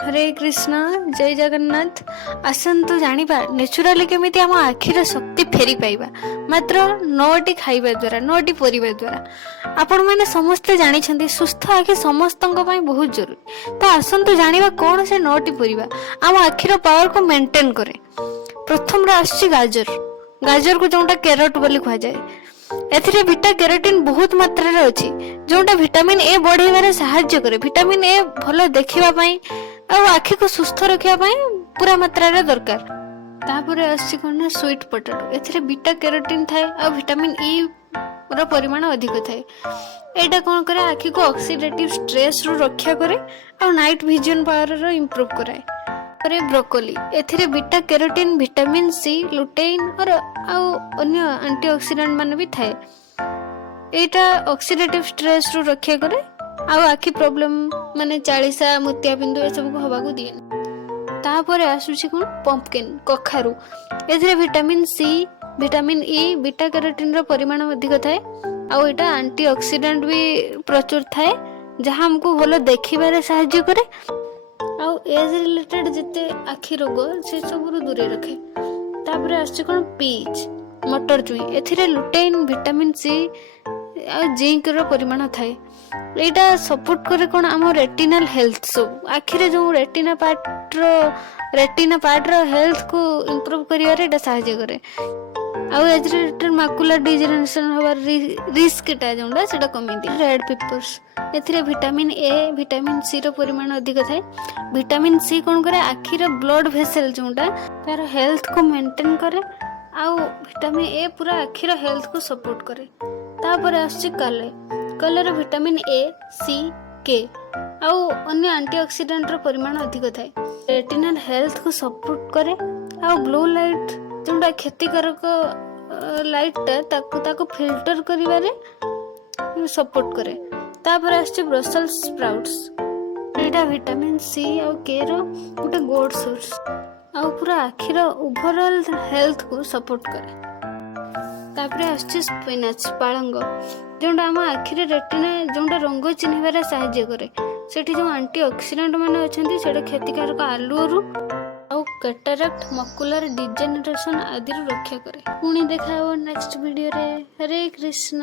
हरे कृष्ण जय जगन्नाथ। आसतु जानिबा नेचुराली केमिति आम आखिर शक्ति फेरी पाइबा मात्र 9टी खाइबा द्वारा 9टी परिबा द्वारा। आपण माने समस्ते जानी छथि सुस्थ आखि समस्तंक पई बहुत जरूरी। तो आसतु जानिबा कोन से 9टी परिबा आम आखिर पावर को मेंटेन करे। प्रथम रा आछि गाजर। गाजर को जोंटा कैरट बोली कहा जाए। एथिरे बीटा कैरोटीन बहुत मात्रा रे अछि जोंटा विटामिन ए बढ़ेबारे सहायता करे। विटामिन ए भलो देखिबा पई आ आखि को सुस्थ रखिया पई पूरा मात्रा रे दरकार। तापरे आछि कोन स्वीट पोटैटो। एथिरे बीटा कैरोटीन थाए आ विटामिन ई रो परिमाण अधिक थाए। एटा कोन करे आखि को ऑक्सीडेटिव स्ट्रेस रो रक्षा करे आ नाइट विजन पावर रो इंप्रूव कराए। अरे ब्रोकोली एथिरे beta carotene vitamin C lutein और अन्य एंटीऑक्सीडेंट मान भी थाए। एटा ऑक्सीडेटिव स्ट्रेस रो रक्षा करे आ आखि प्रॉब्लम माने चालीसा मोतिया बिंदु ए सब को हवा को दिए। तापरे आसुची कोन पंपकिन कखारु। एथिरे vitamin C vitamin E beta carotene रो परिमाण अधिक थाए आ एटा एंटीऑक्सीडेंट भी प्रचुर थाए जहां हमको भलो देखिबारे सहायता करे आउ एज रिलेटेड जिते आखि रोग से सब दूरे रखे। तापरे आछि कोन पीच मटर चुई। एथिरे लुटेइन विटामिन सी आ जिंक रो परिमाण थाए। एटा सपोर्ट करे कोन हम रेटिनल हेल्थ सब आखि रे जो रेटिना पार्ट रो हेल्थ को इंप्रूव करियारे एटा सहायता करे। आउ एज रिलेटेड मैकुलर डिजेनरेशन हवा रिस्क टा जोंडा सेटा कमी दे। रेड पेपर्स एथिरे विटामिन ए विटामिन सी रो परिमाण अधिक थाए। विटामिन सी कोन करे आखि रो ब्लड वेसल जोंडा तार हेल्थ को मेंटेन करे आउ विटामिन ए पूरा आखि रो हेल्थ को सपोर्ट करे। तापरे आछि कलर विटामिन ए सी के आउ अन्य एंटीऑक्सीडेंट रो परिमाण अधिक थाए। रेटिनल हेल्थ को सपोर्ट करे आउ ब्लू लाइट जोंडा क्षतिकारक लाइट ताको फिल्टर करिवारे सपोर्ट करे। तापर आछि ब्रसल्स स्प्राउट्स। एटा विटामिन सी और के रो गोटे गुड सोर्स आउ पूरा आखि रो ओवरऑल हेल्थ को सपोर्ट करे। तापर आछि स्पिनाच पालंग जोंडा हम आखि रे रेटिना जोंडा रंग चिन्हिबारे सहायता करे। सेठी जो एंटीऑक्सीडेंट माने अछंती सेटा क्षतिकारक आलुओरु आउ कैटरेक्ट मकुलर डिजेनरेशन आदि रक्षा करे। पुणी देखा नेक्स्ट वीडियो रे। हरे कृष्ण।